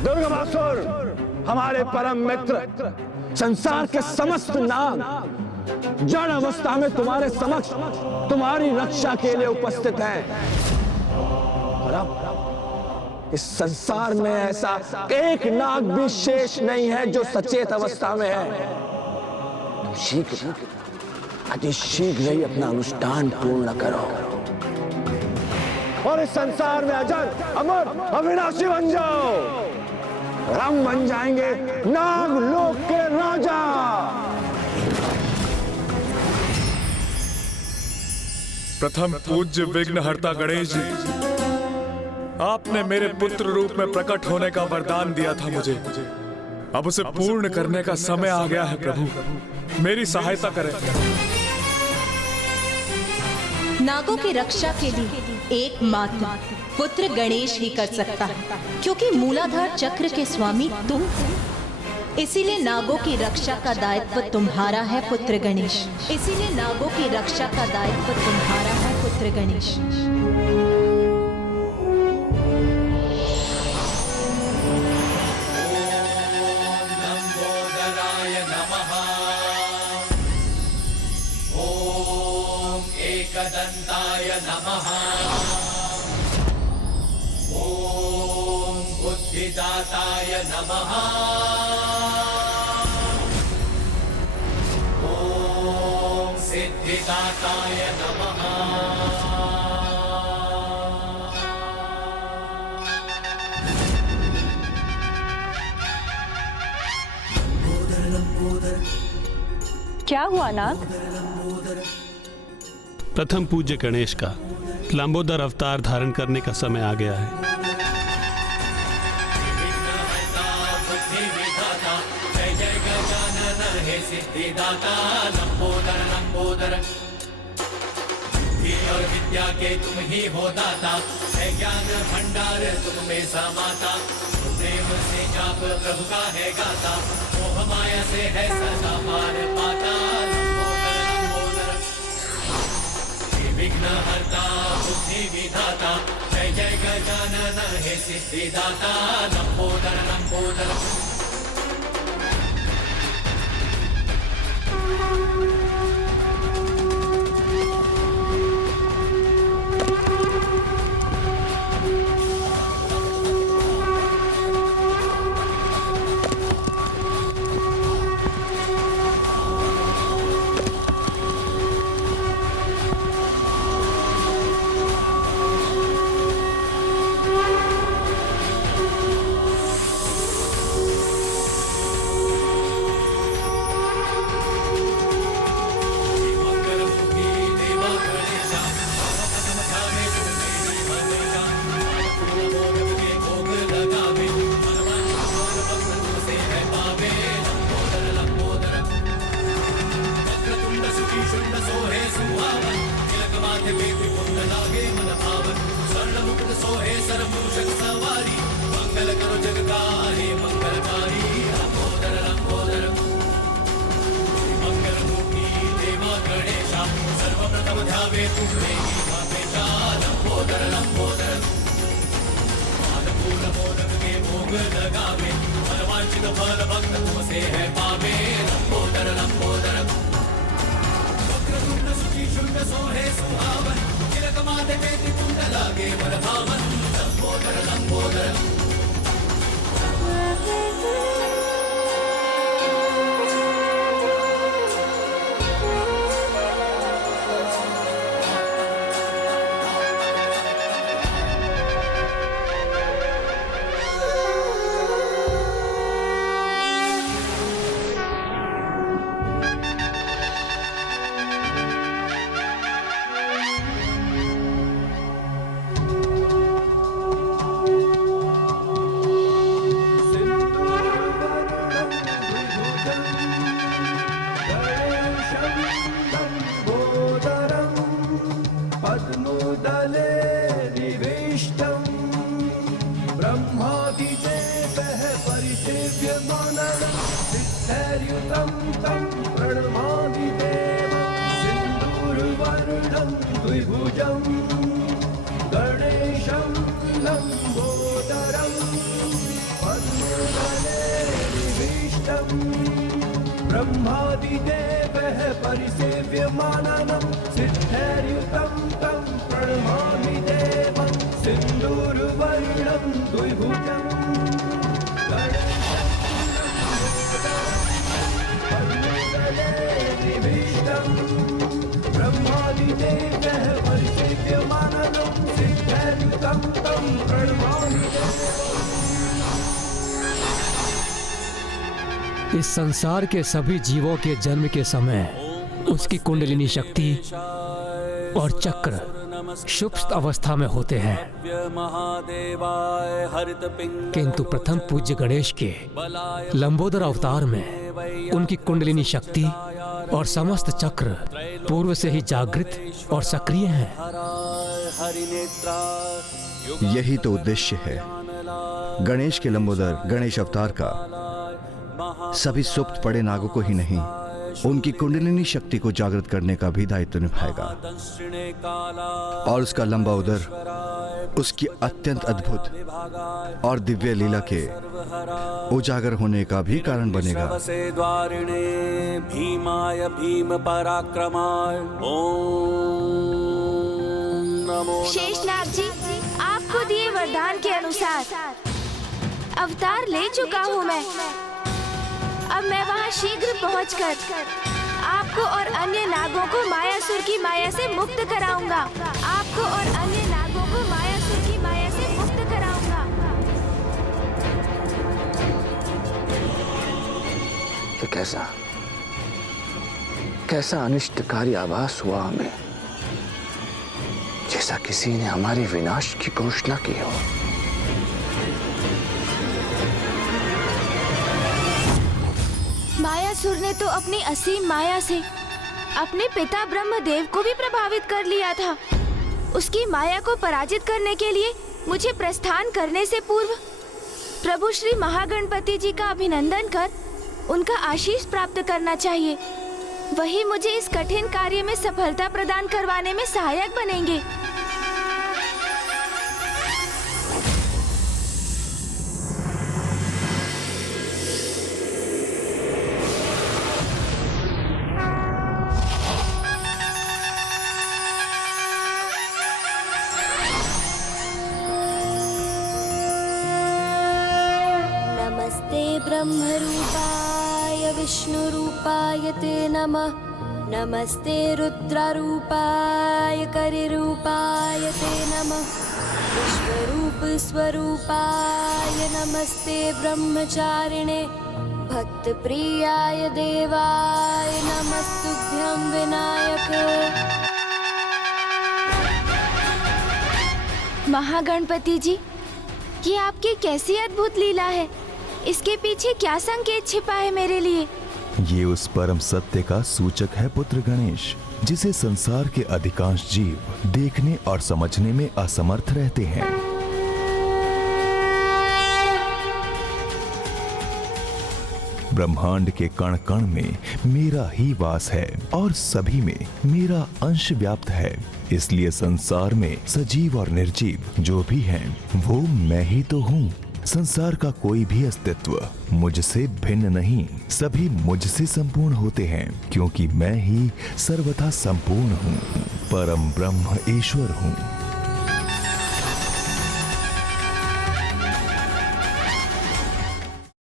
दुर्गमासुर, हमारे परम मित्र, संसार के समस्त नाग जड़ अवस्था में तुम्हारे समक्ष तुम्हारी रक्षा के लिए उपस्थित हैं। और अब इस संसार में ऐसा एक नाग भी शेष नहीं है जो सचेत अवस्था में है। तुम शीघ्र, अति शीघ्र ही अपना अनुष्ठान पूर्ण करो और इस संसार में अजर, अमर, अविनाशी बन जाओ और हम बन जाएंगे नागलोक के राजा। प्रथम पूज्य विघ्नहर्ता गणेश जी, आपने मेरे पुत्र रूप में प्रकट होने का वरदान दिया था मुझे। अब उसे पूर्ण करने का समय आ गया है प्रभु, मेरी सहायता करें। नागों की रक्षा के लिए एकमात्र पुत्र गणेश ही कर सकता है, क्योंकि मूलाधार चक्र के स्वामी तुम हो। इसीलिए नागों की रक्षा का दायित्व तुम्हारा है पुत्र गणेश। इसीलिए नागों की रक्षा का दायित्व तुम्हारा है पुत्र गणेश। एकदंताय नमः। ओम बुद्धिदाताय नमः। ओम सिद्धिदाताय नमः। क्या हुआ नाग? प्रथम पूज्य गणेश का लंबोदर अवतार धारण करने का समय आ गया है। जय जय गजानन हे सिद्धिदाता लंबोदर लंबोदर। बुद्धि और विद्या के तुम ही हो दाता, है ज्ञान भंडार तुम में समाता। प्रेम से जाप प्रभु का है गाता, मोह माया से है सदा पार पाता। लंबोदर लंबोदर विघ्नहर्ता बुद्धि विधाता, जय जय गजानन हे सिद्धिदाता लंबोदर लंबोदर। गणेशं लंबोदरं ब्रह्मादिदेवः परिसेव्यमाननं सिद्धैर्युतं तं प्रणमामि देवं सिन्दूरवर्णं द्विभुजम् ब्रह्मादिदेवः परिसेव्यमाननं सिद्धैर्युतं तं प्रणमामि इस संसार के सभी जीवों के जन्म के समय उसकी कुंडलिनी शक्ति और चक्र सुप्त अवस्था में होते हैं, किंतु प्रथम पूज्य गणेश के लंबोदर अवतार में उनकी कुंडलिनी शक्ति और समस्त चक्र पूर्व से ही जागृत और सक्रिय हैं। यही तो उद्देश्य है गणेश के लंबोदर गणेश अवतार का। सभी सुप्त पड़े नागों को ही नहीं, उनकी कुंडलिनी शक्ति को जागृत करने का भी दायित्व निभाएगा और उसका लंबा उदर उसकी अत्यंत अद्भुत और दिव्य लीला के उजागर होने का भी कारण बनेगा। भीमाय भीम पराक्रमाय शेषनाग जी, आपको दिए वरदान के अनुसार अवतार ले चुका हूँ मैं। अब मैं वहाँ शीघ्र पहुँचकर आपको और अन्य नागों को मायासुर की माया से मुक्त कराऊंगा। आपको और अन्य नागों को मायासुर की माया से मुक्त कराऊंगा। ये कैसा अनिष्टकारी आभास हुआ हमें, जैसा किसी ने हमारे विनाश की घोषणा की हो। मायासुर ने तो अपनी असीम माया से अपने पिता ब्रह्मदेव को भी प्रभावित कर लिया था। उसकी माया को पराजित करने के लिए मुझे प्रस्थान करने से पूर्व प्रभु श्री महागणपति जी का अभिनंदन कर उनका आशीष प्राप्त करना चाहिए। वही मुझे इस कठिन कार्य में सफलता प्रदान करवाने में सहायक बनेंगे। ब्रह्मरूपाय विष्णुरूपाय ते नमः। नमस्ते रुद्ररूपाय करिरूपाय ते नमः। विश्वरूप स्वरूपाय नमस्ते ब्रह्मचारिणे भक्तप्रियाय देवाय नमस्तुभ्यं विनायक। महागणपति जी, ये आपकी कैसी अद्भुत लीला है। इसके पीछे क्या संकेत छिपा है मेरे लिए? ये उस परम सत्य का सूचक है पुत्र गणेश, जिसे संसार के अधिकांश जीव देखने और समझने में असमर्थ रहते हैं। ब्रह्मांड के कण कण में मेरा ही वास है और सभी में मेरा अंश व्याप्त है। इसलिए संसार में सजीव और निर्जीव जो भी हैं, वो मैं ही तो हूँ। संसार का कोई भी अस्तित्व मुझसे भिन्न नहीं, सभी मुझसे संपूर्ण होते हैं, क्योंकि मैं ही सर्वथा संपूर्ण हूँ, परम ब्रह्म ईश्वर हूँ।